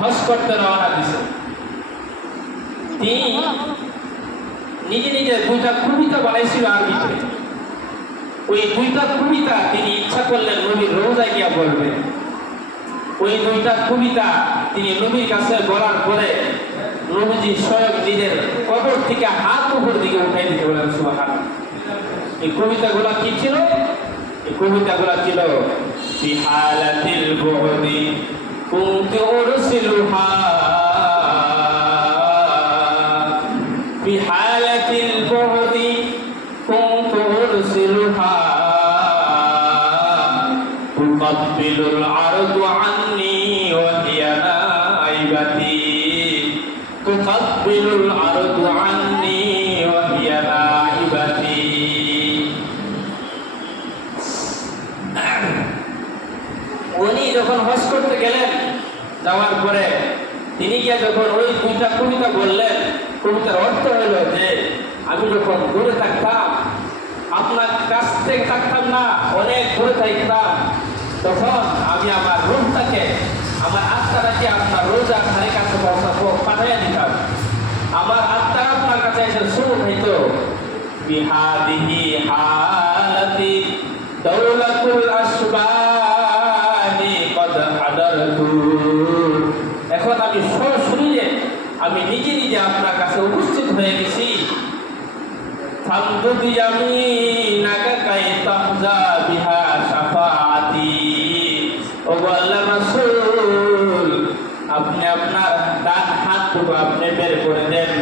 হজ করতে রওনা দিয়েছে। তিনি নিজে নিজে দুইটা কবিতা বানাইছিল আরবিতে। ওই দুইটা কবিতা তিনি ইচ্ছা করলেন নবীর রোজায় গিয়া বলবেন। ওই দুইটা কবিতা তিনি নবীর কাছে বলার পরে নবীজি স্বয়ং নিজের কবর থেকে হাত উপর দিকে উঠাই দিতে বলেন সুবহানাল্লাহ। এই কবিতাগুলো কি ছিল? এই কবিতাগুলো ছিল ফি হালাতিল বুদি কুনতু উরসিলুহা, ফি হালাতিল বুদি কুনতু উরসিলুহা, তুকাব্বিলুল আরদু আন্নি ওয়া হিয়া নাইবাতি, তুকাব্বিলুল আরদু আন্নি ওয়া হিয়া নাইবাতি। উনি যখন হজ করতে গেলেন, যাওয়ার পরে তিনি গিয়ে যখন ওই দুইটা কবিতা বললেন, কবিতার অর্থ হলো যে আমি যখন দূরে থাকতাম, আপনার কাছ থেকে থাকতাম না, অনেক দূরে থাকতাম, তখন আমি আমার রূপটাকে, আমার আত্মাটাকে আপনার রোজা ধারে কাছে পাঠাইয়া দিতাম। আমার আত্মা আপনার কাছে এসে সুর হইত বিহাদিহি হালাতি দৌলাতুল আসবানি কদ হাদারতু। এখন আমি সশরীরে আমি নিজে নিজে আপনার কাছে উপস্থিত হয়ে গেছি। ফামদুদি ইয়ামিনাকা কাই তাহজা বিহা শাফাআতি। ও আল্লাহ রাসূল, আপনি আপনার ডান হাতটুকু আপনি বের করে দেন,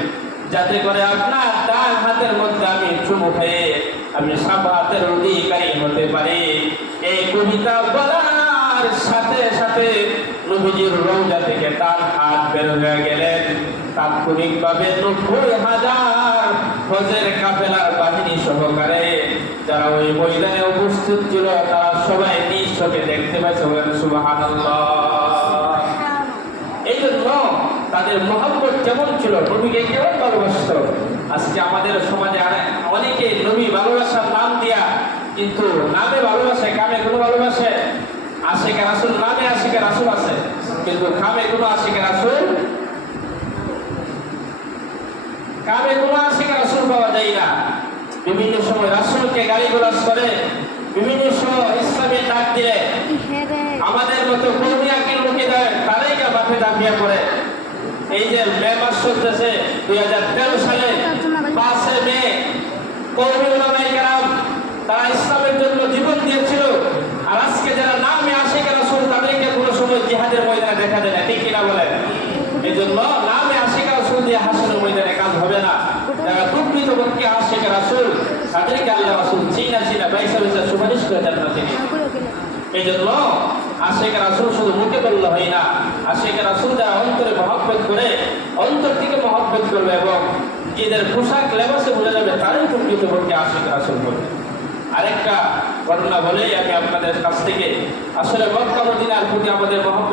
যাতে করে আপনার ডান হাতের মধ্যে আমি চুমু খেয়ে আমি শাফাআতের অধিকারী হতে পারি। এই কবিতা বলার সাথে সাথে নবীজির রওজা থেকে ডান হাত বের হয়ে গেলেন। তাৎক্ষণিকভাবে ৯০,০০০ হজের কাফেলার বাহিনী সহকারে যারা ওই ময়দানে উপস্থিত ছিল, তারা সবাই নিজ চোখে দেখতে পাইছে। সুবহানাল্লাহ। এই জন্য তাদের মহব্বত কেমন ছিল, নবীকে কেমন ভালোবাসত। আজকে আমাদের সমাজে অনেকে নবী ভালোবাসার নাম দিয়া, কিন্তু নামে ভালোবাসে, কামে কোনো ভালোবাসে। আশিকে রাসূল নামে আশিকে রাসূল আছে, কিন্তু কামে কোনো আশিকে রাসূল, কামে কোনো আশিকে রাসূল পাওয়া যায় না। বিভিন্ন সময় রাসূলকে গালিগালাজ করে, বিভিন্ন সময় ইসলামের ডাক দিলে আমাদের মতো কর্মীয়াকে লোকে দেয়, তারাই মাঠে দাঁড়িয়ে পড়ে। এই যে মে মাস চলতেছে 2013 সালে 5 মে, কওমি উলামায়ে কেরাম তারা ইসলামের জন্য জীবন দিয়েছিল। আর আজকে যারা নামে আশিকে রাসূল, তাদেরকে কোনো সময় জিহাদের ময়দানে দেখা যায় না, ঠিক কিনা বলেন? এই জন্য নামে আশিকে রাসূল দিয়ে হাসরের ময়দানে কাজ হবে না। যারা প্রকৃতপক্ষে আশিকে রাসূল, তাদেরকে আল্লাহ রাসূল চিনা বাইসা সুপারিশ করে জান্নাতে নিয়ে। এই জন্য আশিকে রাসূল শুধু মুখে বললে হয় না, আশিকে রাসূল যারা অন্তরে মহব্বত করে, অন্তর থেকে মহব্বত করবে এবং নিজেদের পোশাক লেবাসে ভুলে যাবে, তারাই প্রকৃতপক্ষে আশিকে রাসূল বলবে। আরেকটা ঘটনা বলেই আমি আপনাদের কাছ থেকে, আসলে মক্কা মদিনার প্রতি আমাদের মহব্বত